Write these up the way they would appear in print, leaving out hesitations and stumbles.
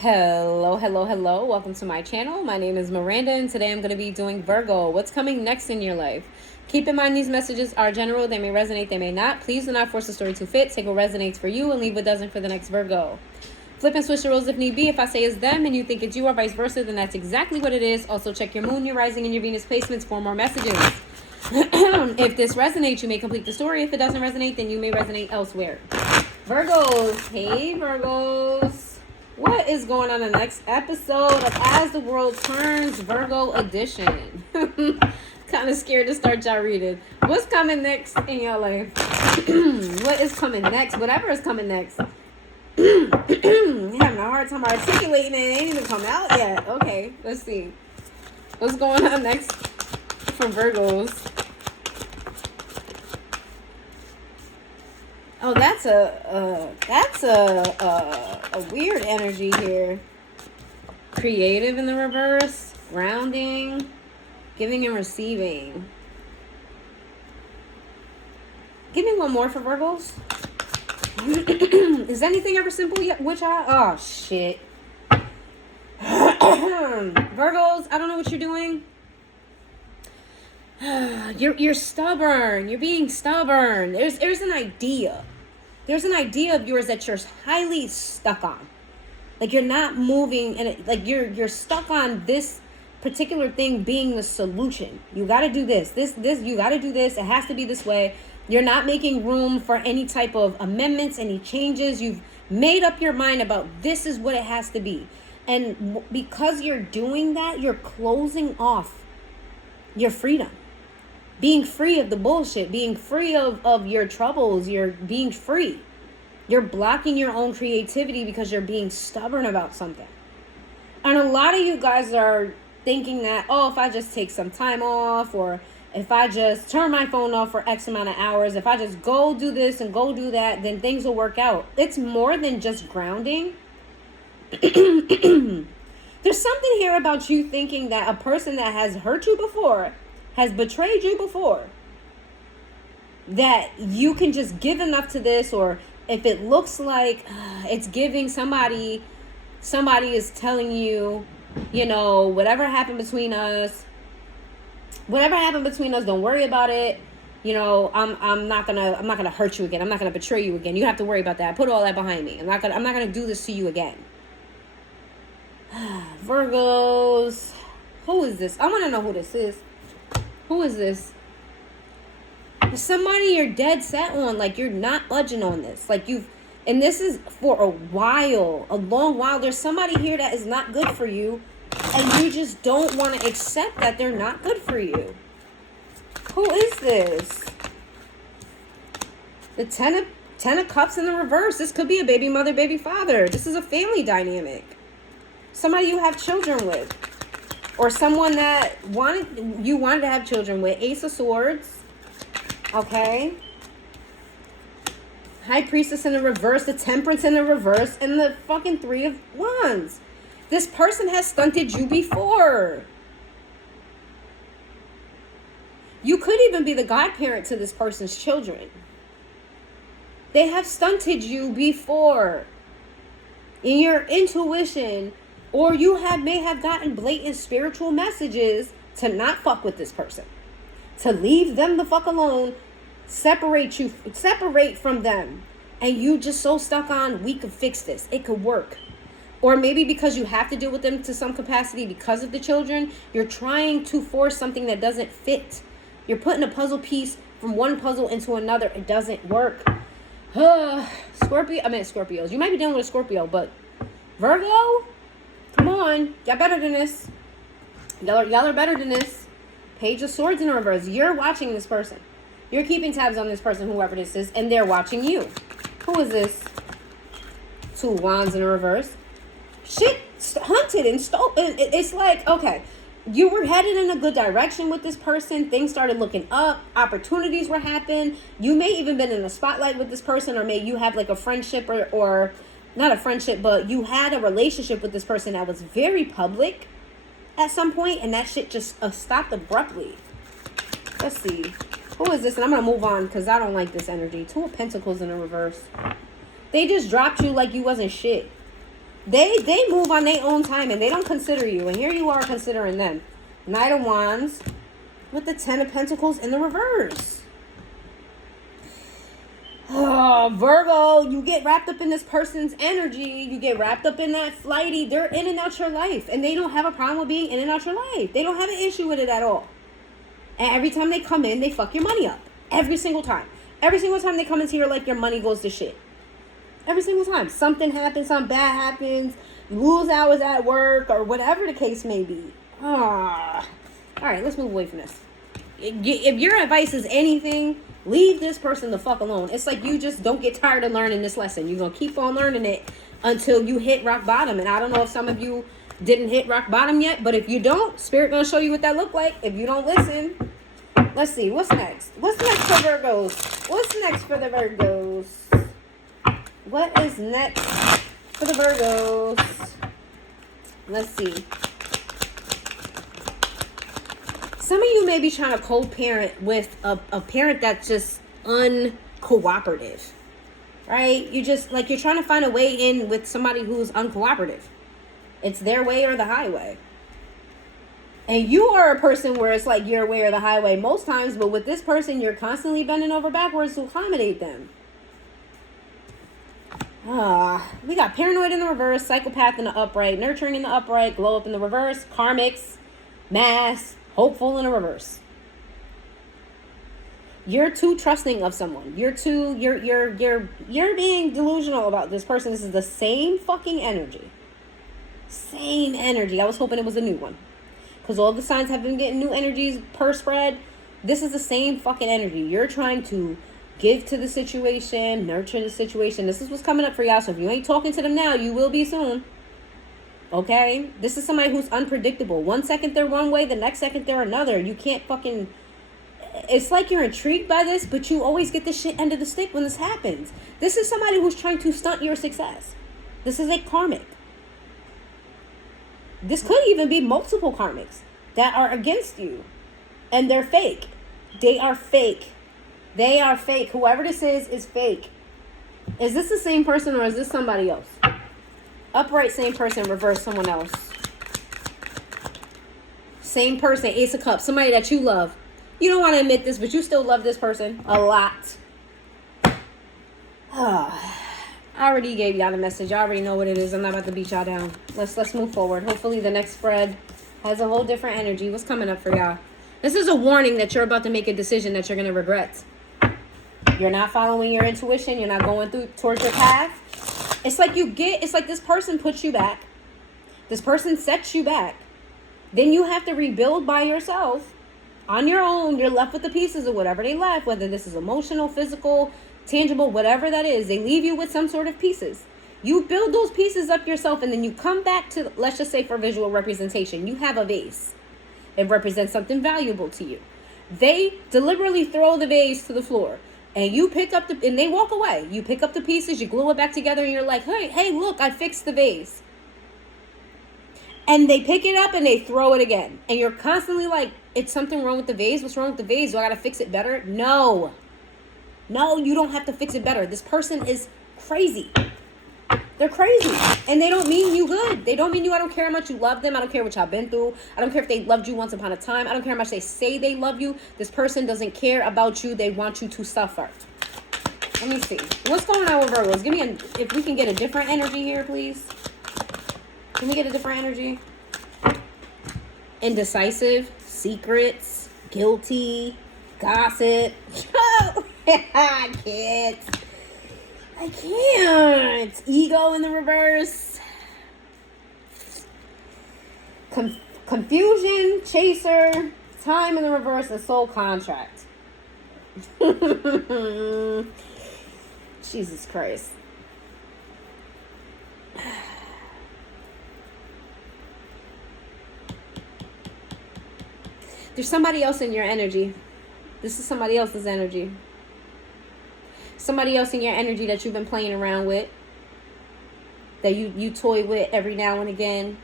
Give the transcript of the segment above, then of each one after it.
Hello, hello, hello. Welcome to my channel. My name is Miranda, and today I'm going to be doing Virgo. What's coming next in your life? Keep in mind these messages are general. They may resonate, they may not. Please do not force the story to fit. Take what resonates for you and leave what doesn't for the next Virgo. Flip and switch the roles if need be. If I say it's them and you think it's you or vice versa, then that's exactly what it is. Also, check your moon, your rising, and your Venus placements for more messages. If this resonates, you may complete the story. If it doesn't resonate, then you may resonate elsewhere. Virgos. Hey, Virgos. What is going on in the next episode of As the World Turns, Virgo edition? Kind of scared to start y'all reading. What's coming next in your life? What is coming next? Whatever is coming next. I'm having a hard time articulating it. It ain't even come out yet. Okay, let's see. What's going on next for Virgos? Oh, that's a weird energy here. Creative in the reverse, grounding, giving and receiving. Give me one more for Virgos. Is anything ever simple yet? Oh shit. Virgos, I don't know what you're doing. You're stubborn. You're being stubborn. There's an idea. There's an idea of yours that you're highly stuck on. Like you're not moving, and you're stuck on this particular thing being the solution. You got to do this. You got to do this. It has to be this way. You're not making room for any type of amendments, any changes. You've made up your mind about this is what it has to be. And because you're doing that, you're closing off your freedom. Being free of the bullshit, being free of your troubles, you're being free. You're blocking your own creativity because you're being stubborn about something. And a lot of you guys are thinking that, if I just take some time off, or if I just turn my phone off for X amount of hours, if I just go do this and go do that, then things will work out. It's more than just grounding. There's something here about you thinking that a person that has hurt you before, has betrayed you before, that you can just give enough to this, or if it looks like it's giving, somebody is telling you, whatever happened between us, don't worry about it. I'm not gonna hurt you again. I'm not gonna betray you again. You have to worry about that. Put all that behind me. I'm not gonna do this to you again. Virgos, who is this? I want to know who this is. Who is this? Somebody you're dead set on, like you're not budging on this. And this is for a while, a long while. There's somebody here that is not good for you, and you just don't want to accept that they're not good for you. Who is this? The Ten of Cups in the reverse. This could be a baby mother, baby father. This is a family dynamic. Somebody you have children with. Or someone that you wanted to have children with. Ace of Swords. Okay. High Priestess in the reverse. The Temperance in the reverse. And the fucking Three of Wands. This person has stunted you before. You could even be the godparent to this person's children. They have stunted you before. In your intuition, or you may have gotten blatant spiritual messages to not fuck with this person, to leave them the fuck alone, separate from them, and you just so stuck on, we could fix this, it could work. Or maybe because you have to deal with them to some capacity because of the children, you're trying to force something that doesn't fit. You're putting a puzzle piece from one puzzle into another. It doesn't work. Scorpios. You might be dealing with a Scorpio, but Virgo, come on. Y'all better than this. Y'all are better than this. Page of Swords in reverse. You're watching this person. You're keeping tabs on this person, whoever this is, and they're watching you. Who is this? Two of Wands in reverse. Shit hunted and stolen. It's like, okay, you were headed in a good direction with this person. Things started looking up. Opportunities were happening. You may even been in the spotlight with this person, or maybe you have like a friendship or not a friendship, but you had a relationship with this person that was very public at some point, and that shit just stopped abruptly. Let's see. Who is this? And I'm going to move on because I don't like this energy. Two of Pentacles in the reverse. They just dropped you like you wasn't shit. They move on their own time and they don't consider you. And here you are considering them. Knight of Wands with the Ten of Pentacles in the reverse. Oh, Virgo, you get wrapped up in this person's energy. You get wrapped up in that flighty. They're in and out your life. And they don't have a problem with being in and out your life. They don't have an issue with it at all. And every time they come in, they fuck your money up. Every single time. Every single time they come into your life, your money goes to shit. Every single time. Something happens, something bad happens. You lose hours at work or whatever the case may be. All right, let's move away from this. If your advice is anything, leave this person the fuck alone. It's like you just don't get tired of learning this lesson. You're going to keep on learning it until you hit rock bottom. And I don't know if some of you didn't hit rock bottom yet, but if you don't, Spirit going to show you what that look like. If you don't listen, let's see. What's next? What's next for Virgos? What's next for the Virgos? What is next for the Virgos? Let's see. Some of you may be trying to co-parent with a parent that's just uncooperative, right? You just, like, you're trying to find a way in with somebody who's uncooperative. It's their way or the highway. And you are a person where it's like your way or the highway most times, but with this person, you're constantly bending over backwards to accommodate them. We got paranoid in the reverse, psychopath in the upright, nurturing in the upright, glow up in the reverse, karmics, mass, hopeful in the reverse. You're too trusting of someone. You're being delusional about this person. This is the same fucking energy. Same energy. I was hoping it was a new one. Because all the signs have been getting new energies per spread. This is the same fucking energy. You're trying to give to the situation, nurture the situation. This is what's coming up for y'all. So if you ain't talking to them now, you will be soon. Okay? This is somebody who's unpredictable. 1 second they're one way, the next second they're another. You can't fucking... It's like you're intrigued by this, but you always get the shit end of the stick when this happens. This is somebody who's trying to stunt your success. This is a karmic. This could even be multiple karmics that are against you. And they're fake. They are fake. They are fake. Whoever this is fake. Is this the same person or is this somebody else? Upright, same person. Reverse, someone else. Same person. Ace of Cups. Somebody that you love. You don't want to admit this, but you still love this person a lot. I already gave y'all the message. I already know what it is. I'm not about to beat y'all down. Let's move forward. Hopefully the next spread has a whole different energy. What's coming up for y'all? This is a warning that you're about to make a decision that you're going to regret. You're not following your intuition. You're not going towards your path. It's like this person puts you back. This person sets you back. Then you have to rebuild by yourself. On your own. You're left with the pieces of whatever they left. Whether this is emotional, physical, tangible, whatever that is. They leave you with some sort of pieces. You build those pieces up yourself and then you come back to, let's just say for visual representation, you have a vase. It represents something valuable to you. They deliberately throw the vase to the floor and you pick up and they walk away. You pick up the pieces, you glue it back together and you're like, hey, look, I fixed the vase. And they pick it up and they throw it again. And you're constantly like, it's something wrong with the vase. What's wrong with the vase? Do I got to fix it better? No, you don't have to fix it better. This person is crazy. They're crazy. And they don't mean you good. They don't mean you. I don't care how much you love them. I don't care what y'all been through. I don't care if they loved you once upon a time. I don't care how much they say they love you. This person doesn't care about you. They want you to suffer. Let me see. What's going on with Virgos? Give me if we can get a different energy here, please. Can we get a different energy? Indecisive, secrets, guilty, gossip. I can't. Ego in the reverse. Confusion, chaser, time in the reverse, and soul contract. Jesus Christ. There's somebody else in your energy. This is somebody else's energy. Somebody else in your energy that you've been playing around with. That you toy with every now and again.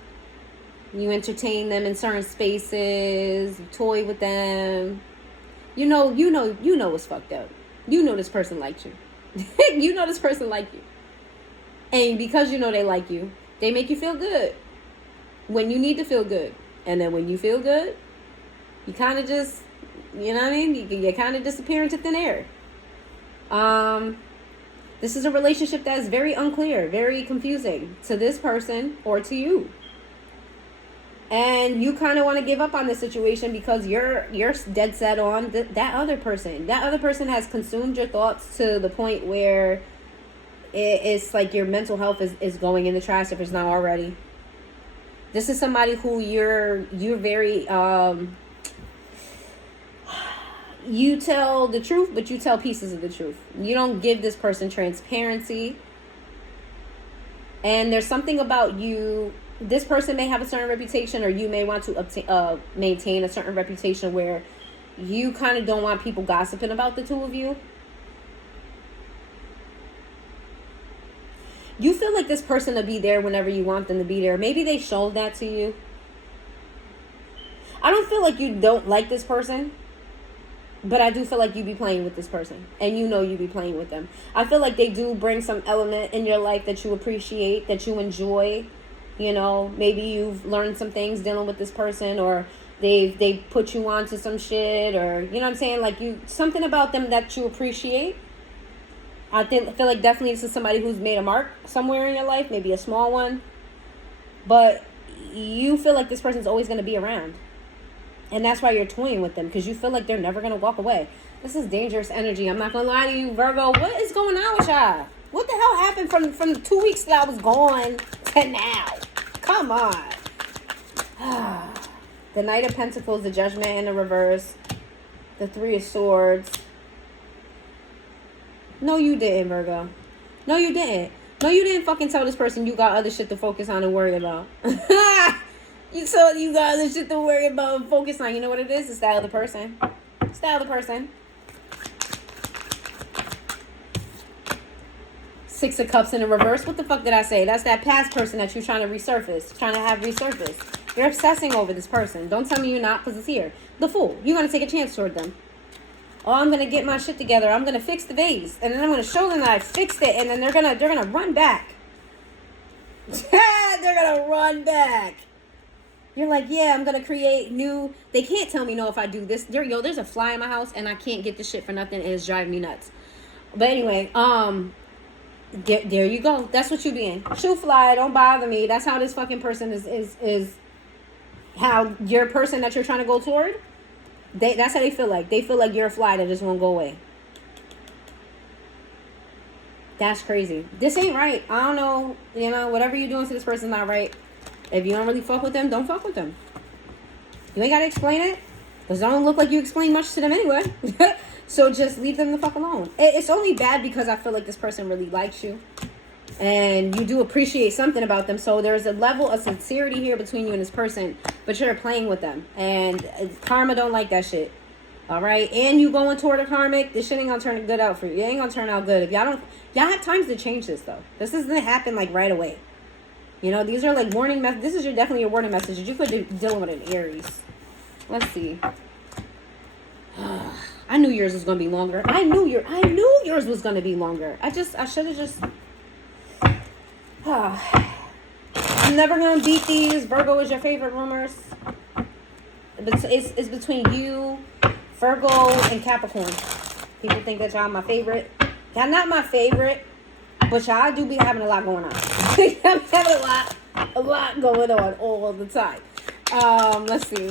You entertain them in certain spaces. You toy with them. You know what's fucked up. You know this person likes you. You know this person like you. And because you know they like you, They make you feel good when you need to feel good. And then when you feel good, you kind of just, you know what I mean? You kind of disappear into thin air. This is a relationship that is very unclear, very confusing to this person or to you. And you kind of want to give up on this situation because you're dead set on that other person. That other person has consumed your thoughts to the point where it's like your mental health is going in the trash if it's not already. This is somebody who you're very you tell the truth, but you tell pieces of the truth. You don't give this person transparency. And there's something about you. This person may have a certain reputation, or you may want to maintain a certain reputation where you kind of don't want people gossiping about the two of you. You feel like this person will be there whenever you want them to be there. Maybe they showed that to you. I don't feel like you don't like this person, but I do feel like you be playing with this person, and you know you be playing with them. I feel like they do bring some element in your life that you appreciate, that you enjoy. You know, maybe you've learned some things dealing with this person, or they put you on to some shit, or, you know what I'm saying? Like, something about them that you appreciate. I feel like definitely this is somebody who's made a mark somewhere in your life, maybe a small one. But you feel like this person's always going to be around. And that's why you're toying with them, because you feel like they're never going to walk away. This is dangerous energy. I'm not going to lie to you, Virgo. What is going on with y'all? What the hell happened from the 2 weeks that I was gone to now? Come on. The Knight of Pentacles, the Judgment in the reverse. The Three of Swords. No, you didn't, Virgo. No, you didn't. No, you didn't fucking tell this person you got other shit to focus on and worry about. You told you got other shit to worry about and focus on. You know what it is? It's that other person. It's that other person. Six of Cups in the reverse. What the fuck did I say? That's that past person that you're trying to resurface. Trying to have resurface. You're obsessing over this person. Don't tell me you're not, because it's here. The Fool. You're going to take a chance toward them. Oh, I'm going to get my shit together. I'm going to fix the vase. And then I'm going to show them that I fixed it. And then they're going to run back. They're going to run back. You're like, yeah, I'm going to create new. They can't tell me no if I do this. There's a fly in my house and I can't get this shit for nothing. And it's driving me nuts. But anyway, there you go. That's what you be in. Shoo fly, don't bother me. That's how this fucking person is how your person that you're trying to go toward. That's how they feel like. They feel like you're a fly that just won't go away. That's crazy. This ain't right. I don't know. You know, whatever you're doing to this person's not right. If you don't really fuck with them, don't fuck with them. You ain't got to explain it. Because it don't look like you explain much to them anyway. So just leave them the fuck alone. It's only bad because I feel like this person really likes you. And you do appreciate something about them. So there's a level of sincerity here between you and this person. But you're playing with them. And karma don't like that shit. Alright? And you going toward a karmic. This shit ain't gonna turn good out for you. It ain't gonna turn out good. If y'all have times to change this though. This isn't happen like right away. You know, these are like warning messages. This is definitely your warning messages. You could be dealing with an Aries. Let's see. I knew yours was gonna be longer. I knew yours was gonna be longer. I should have just. I'm never gonna beat these. Virgo is your favorite rumors. It's between you, Virgo, and Capricorn. People think that y'all my favorite. Y'all not my favorite, but y'all do be having a lot going on. I'm having a lot going on all the time. Let's see.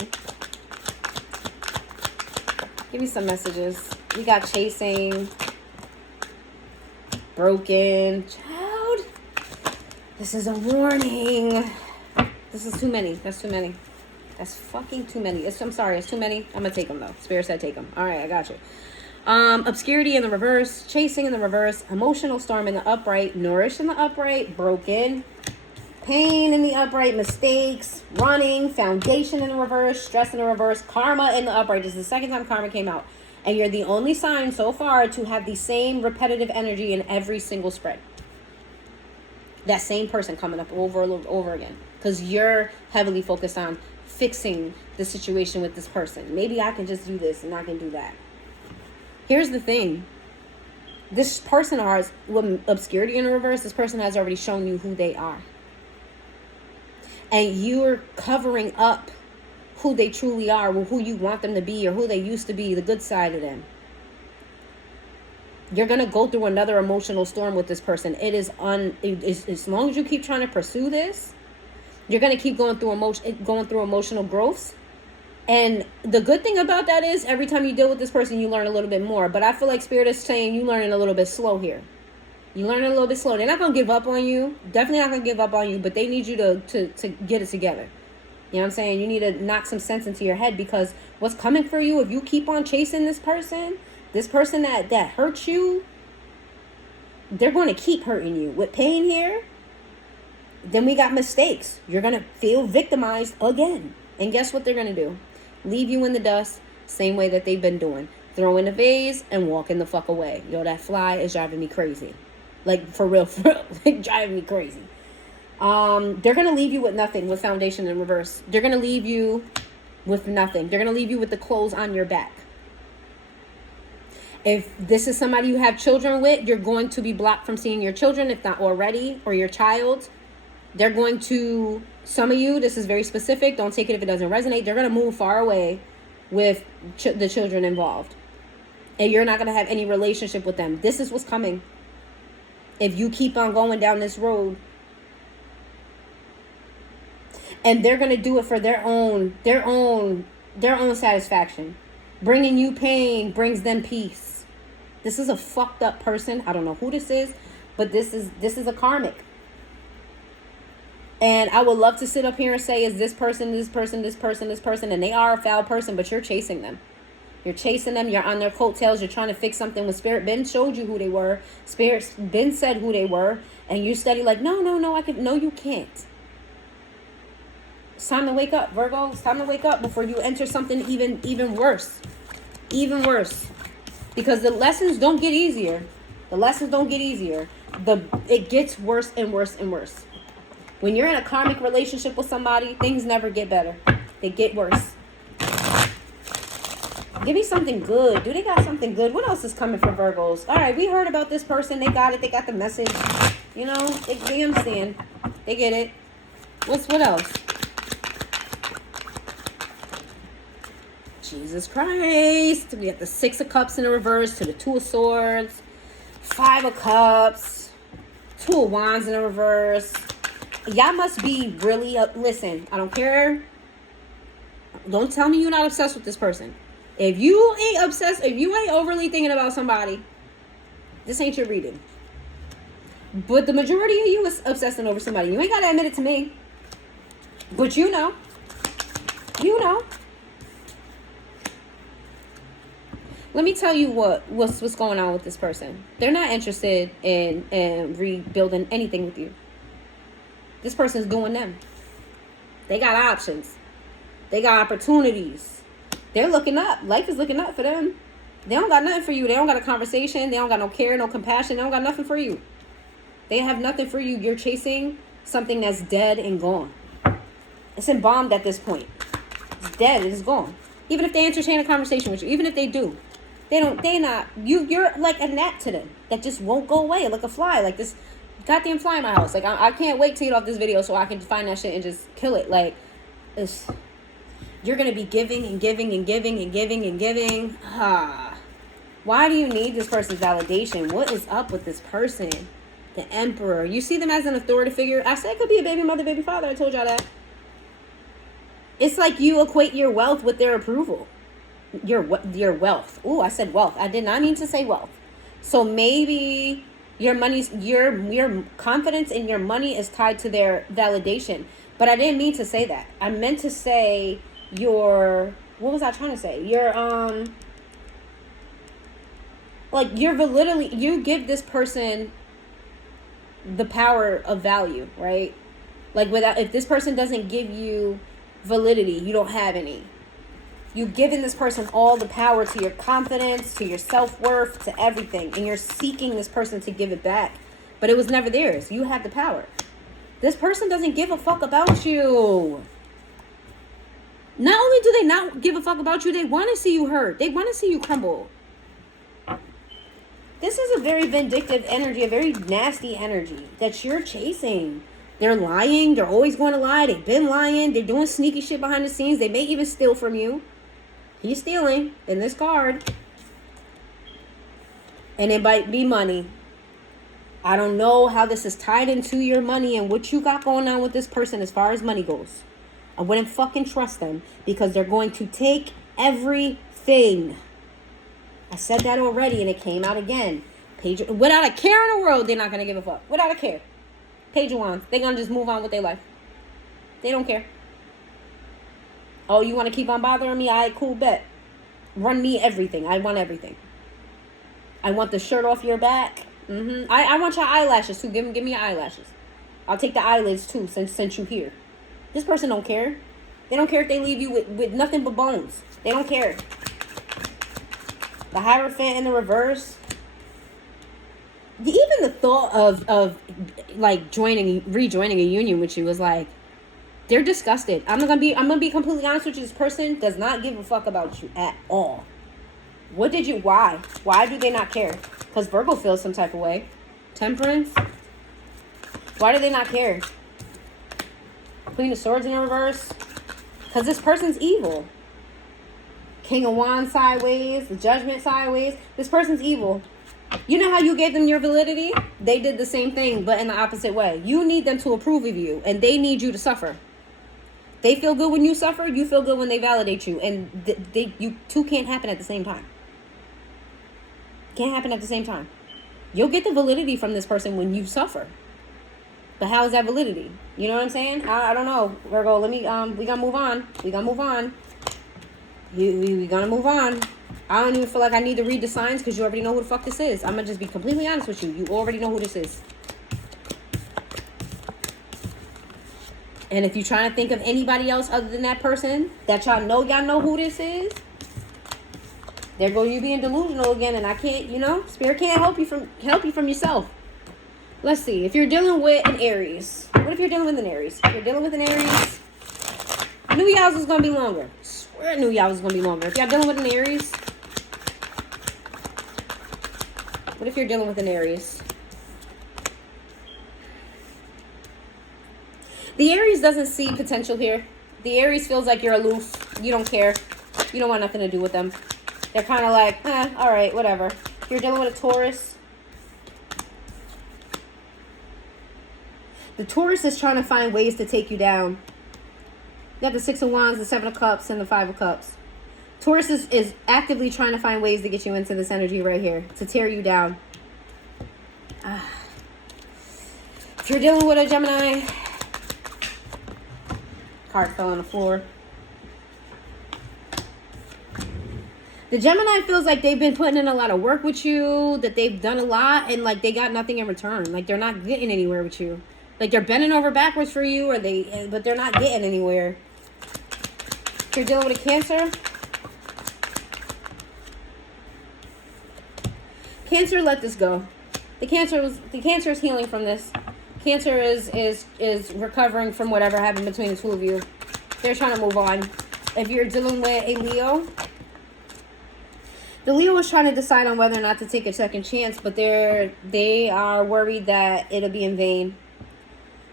Give me some messages. We got chasing. Broken. Child. This is a warning. This is too many. That's too many. That's fucking too many. I'm sorry. It's too many. I'm going to take them, though. Spirit said take them. All right. I got you. Obscurity in the reverse. Chasing in the reverse. Emotional storm in the upright. Nourish in the upright. Broken. Pain in the upright, mistakes, running, foundation in the reverse, stress in the reverse, karma in the upright. This is the second time karma came out. And you're the only sign so far to have the same repetitive energy in every single spread. That same person coming up over and over again. Because you're heavily focused on fixing the situation with this person. Maybe I can just do this and I can do that. Here's the thing. This person has, with obscurity in the reverse, this person has already shown you who they are. and you're covering up who they truly are, or who you want them to be, or who they used to be, the good side of them. You're going to go through another emotional storm with this person. As long as you keep trying to pursue this, you're going to keep going through emotional growths. And the good thing about that is every time you deal with this person, you learn a little bit more. But I feel like Spirit is saying you're learning a little bit slow here. You're learning a little bit slow. They're not going to give up on you. Definitely not going to give up on you. But they need you to get it together. You know what I'm saying? You need to knock some sense into your head, because what's coming for you, if you keep on chasing this person that hurts you, they're going to keep hurting you. With pain here, then we got mistakes. You're going to feel victimized again. And guess what they're going to do? Leave you in the dust, same way that they've been doing. Throw in a vase and walking the fuck away. Yo, that fly is driving me crazy. Like, for real, like, driving me crazy. They're going to leave you with nothing, with foundation in reverse. They're going to leave you with nothing. They're going to leave you with the clothes on your back. If this is somebody you have children with, you're going to be blocked from seeing your children, if not already, or your child. They're going to, some of you, this is very specific, don't take it if it doesn't resonate. They're going to move far away with the children involved. And you're not going to have any relationship with them. This is what's coming. If you keep on going down this road. And they're going to do it for their own satisfaction. Bringing you pain brings them peace. This is a fucked up person. I don't know who this is, but this is a karmic. And I would love to sit up here and say, is this person, and they are a foul person, but you're chasing them. You're chasing them. You're on their coattails. You're trying to fix something with Spirit. Ben showed you who they were. Spirit Ben said who they were. And you study like, no, you can't. It's time to wake up, Virgo. It's time to wake up before you enter something even worse. Even worse. Because the lessons don't get easier. It gets worse and worse and worse. When you're in a karmic relationship with somebody, things never get better. They get worse. Give me something good. Do they got something good? What else is coming for Virgos? All right, we heard about this person. They got it. They got the message. You know, they understand. They get it. What else? Jesus Christ. We have the 6 of Cups in the reverse to the 2 of Swords. 5 of Cups. 2 of Wands in the reverse. Y'all must be really listen, I don't care. Don't tell me you're not obsessed with this person. If you ain't obsessed, if you ain't overly thinking about somebody, this ain't your reading. But the majority of you is obsessing over somebody. You ain't got to admit it to me. But you know. You know. Let me tell you what's going on with this person. They're not interested in rebuilding anything with you. This person's doing them. They got options. They got opportunities. They're looking up. Life is looking up for them. They don't got nothing for you. They don't got a conversation. They don't got no care, no compassion. They don't got nothing for you. They have nothing for you. You're chasing something that's dead and gone. It's embalmed at this point. It's dead. It is gone. Even if they entertain a conversation with you, even if they do, you're like a gnat to them that just won't go away, like a fly, like this goddamn fly in my house. Like, I can't wait to get off this video so I can find that shit and just kill it. Like, you're going to be giving and giving and giving and giving and giving. Why do you need this person's validation? What is up with this person? The Emperor. You see them as an authority figure. I said it could be a baby mother, baby father. I told y'all that. It's like you equate your wealth with their approval. Your wealth. Ooh, I said wealth. I did not mean to say wealth. So maybe your confidence in your money is tied to their validation. But I didn't mean to say that. I meant to say what was I trying to say? You give this person the power of value, right? Like, if this person doesn't give you validity, you don't have any. You've given this person all the power to your confidence, to your self-worth, to everything. And you're seeking this person to give it back. But it was never theirs. You have the power. This person doesn't give a fuck about you. Not only do they not give a fuck about you, they want to see you hurt. They want to see you crumble. This is a very vindictive energy, a very nasty energy that you're chasing. They're lying. They're always going to lie. They've been lying. They're doing sneaky shit behind the scenes. They may even steal from you. He's stealing in this card. And it might be money. I don't know how this is tied into your money and what you got going on with this person as far as money goes. I wouldn't fucking trust them because they're going to take everything. I said that already and it came out again. Without a care in the world, they're not going to give a fuck. Without a care. Page of Wands. They're going to just move on with their life. They don't care. Oh, you want to keep on bothering me? All right, cool, bet. Run me everything. I want everything. I want the shirt off your back. I want your eyelashes too. Give me your eyelashes. I'll take the eyelids too since you here. This person don't care. They don't care if they leave you with nothing but bones. They don't care. The Hierophant in the reverse. Even the thought of like rejoining a union with you was like, they're disgusted. I'm gonna be completely honest with you. This person does not give a fuck about you at all. Why? Why do they not care? Because Virgo feels some type of way. Temperance. Why do they not care? Queen of Swords in the reverse. Because this person's evil. King of Wands sideways. The Judgment sideways. This person's evil. You know how you gave them your validity? They did the same thing, but in the opposite way. You need them to approve of you, and they need you to suffer. They feel good when you suffer. You feel good when they validate you. And you two can't happen at the same time. Can't happen at the same time. You'll get the validity from this person when you suffer. But how is that validity? You know what I'm saying? I don't know. Virgo, we gotta move on. We gotta move on. We gotta move on. I don't even feel like I need to read the signs because you already know who the fuck this is. I'm gonna just be completely honest with you. You already know who this is. And if you're trying to think of anybody else other than that person that y'all know who this is, there go you being delusional again, and I can't, Spirit can't help you from yourself. Let's see. If you're dealing with an Aries, what if you're dealing with an Aries? If you're dealing with an Aries, New Year's is gonna be longer. I swear New Year's is gonna be longer. If y'all dealing with an Aries, what if you're dealing with an Aries? The Aries doesn't see potential here. The Aries feels like you're aloof. You don't care. You don't want nothing to do with them. They're kind of like, all right, whatever. If you're dealing with a Taurus, the Taurus is trying to find ways to take you down. You got the Six of Wands, the Seven of Cups, and the Five of Cups. Taurus is actively trying to find ways to get you into this energy right here, to tear you down. If you're dealing with a Gemini, card fell on the floor. The Gemini feels like they've been putting in a lot of work with you, that they've done a lot, and like they got nothing in return. Like they're not getting anywhere with you. Like they're bending over backwards for you, but they're not getting anywhere. If you're dealing with a Cancer, Cancer, let this go. The Cancer is healing from this. Cancer is recovering from whatever happened between the two of you. They're trying to move on. If you're dealing with a Leo, the Leo is trying to decide on whether or not to take a second chance, but they are worried that it'll be in vain.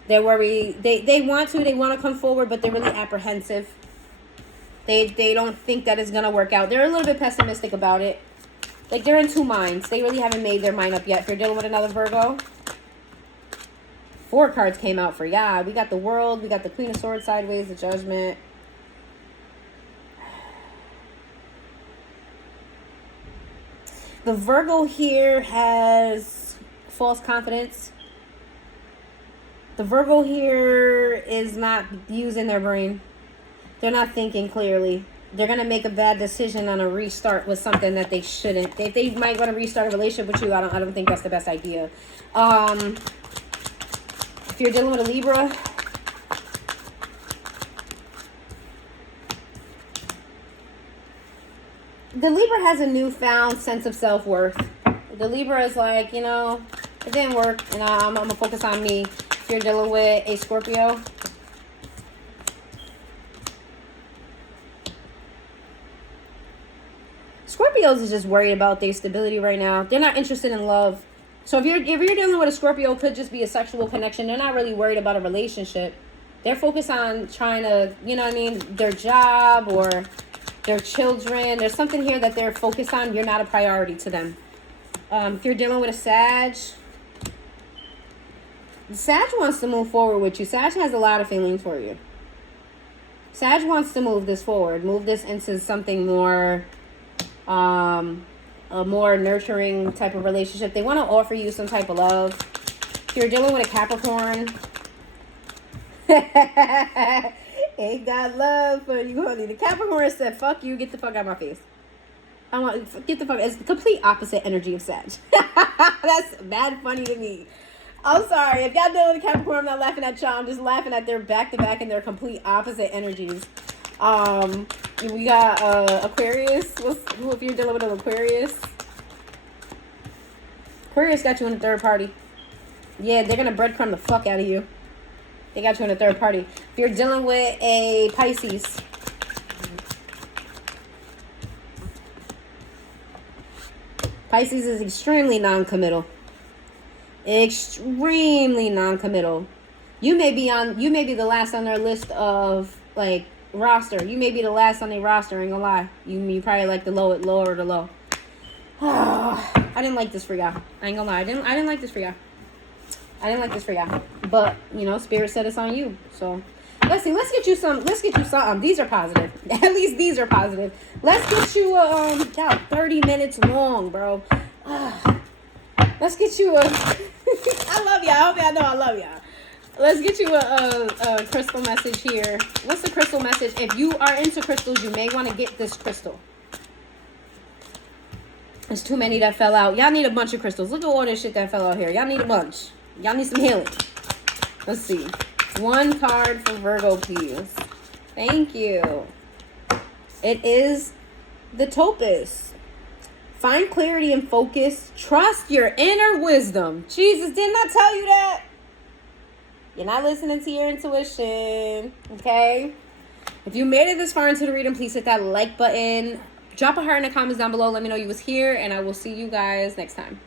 They're worried. They want to come forward, but they're really apprehensive. They don't think that it's gonna work out. They're a little bit pessimistic about it. Like they're in two minds. They really haven't made their mind up yet. If you're dealing with another Virgo, 4 cards came out for ya. We got the World, we got the Queen of Swords sideways, the Judgment. The Virgo here has false confidence. The Virgo here is not using their brain. They're not thinking clearly. They're going to make a bad decision on a restart with something that they shouldn't. They might want to restart a relationship with you. I don't think that's the best idea. If you're dealing with a Libra, the Libra has a newfound sense of self-worth. The Libra is like, it didn't work, and I'm going to focus on me. If you're dealing with a Scorpio, Scorpios is just worried about their stability right now. They're not interested in love. So if you're dealing with a Scorpio, it could just be a sexual connection. They're not really worried about a relationship. They're focused on trying to, you know what I mean, their job or their children. There's something here that they're focused on. You're not a priority to them. If you're dealing with a Sag, Sag wants to move forward with you. Sag has a lot of feelings for you. Sag wants to move this forward. Move this into something more, a more nurturing type of relationship. They want to offer you some type of love. If you're dealing with a Capricorn, ain't got love for you, honey. The Capricorn said, fuck you, get the fuck out of my face. Get the fuck. It's the complete opposite energy of Sag. That's mad funny to me. I'm sorry. If y'all dealing with Capricorn, I'm not laughing at y'all. I'm just laughing at their back-to-back and their complete opposite energies. We got Aquarius. If you're dealing with an Aquarius. Aquarius got you in a third party. Yeah, they're going to breadcrumb the fuck out of you. They got you in a third party. If you're dealing with a Pisces. Pisces is extremely non-committal. Extremely non-committal. You may be the last on their list of like roster. You may be the last on their roster, ain't gonna lie. You probably like the lower the low. I didn't like this for y'all. I ain't gonna lie. I didn't like this for y'all. But you know, Spirit said it's on you. So let's see. Let's get you some. These are positive. At least these are positive. Let's get you y'all 30 minutes long, bro. Let's get you a. I love y'all. I hope y'all know I love y'all. Let's get you a crystal message here. What's the crystal message? If you are into crystals, you may want to get this crystal. There's too many that fell out. Y'all need a bunch of crystals. Look at all this shit that fell out here. Y'all need a bunch. Y'all need some healing. Let's see. One card for Virgo, please. Thank you. It is the Topaz. Find clarity and focus. Trust your inner wisdom. Jesus, didn't I tell you that? You're not listening to your intuition. Okay? If you made it this far into the reading, please hit that like button. Drop a heart in the comments down below. Let me know you was here. And I will see you guys next time.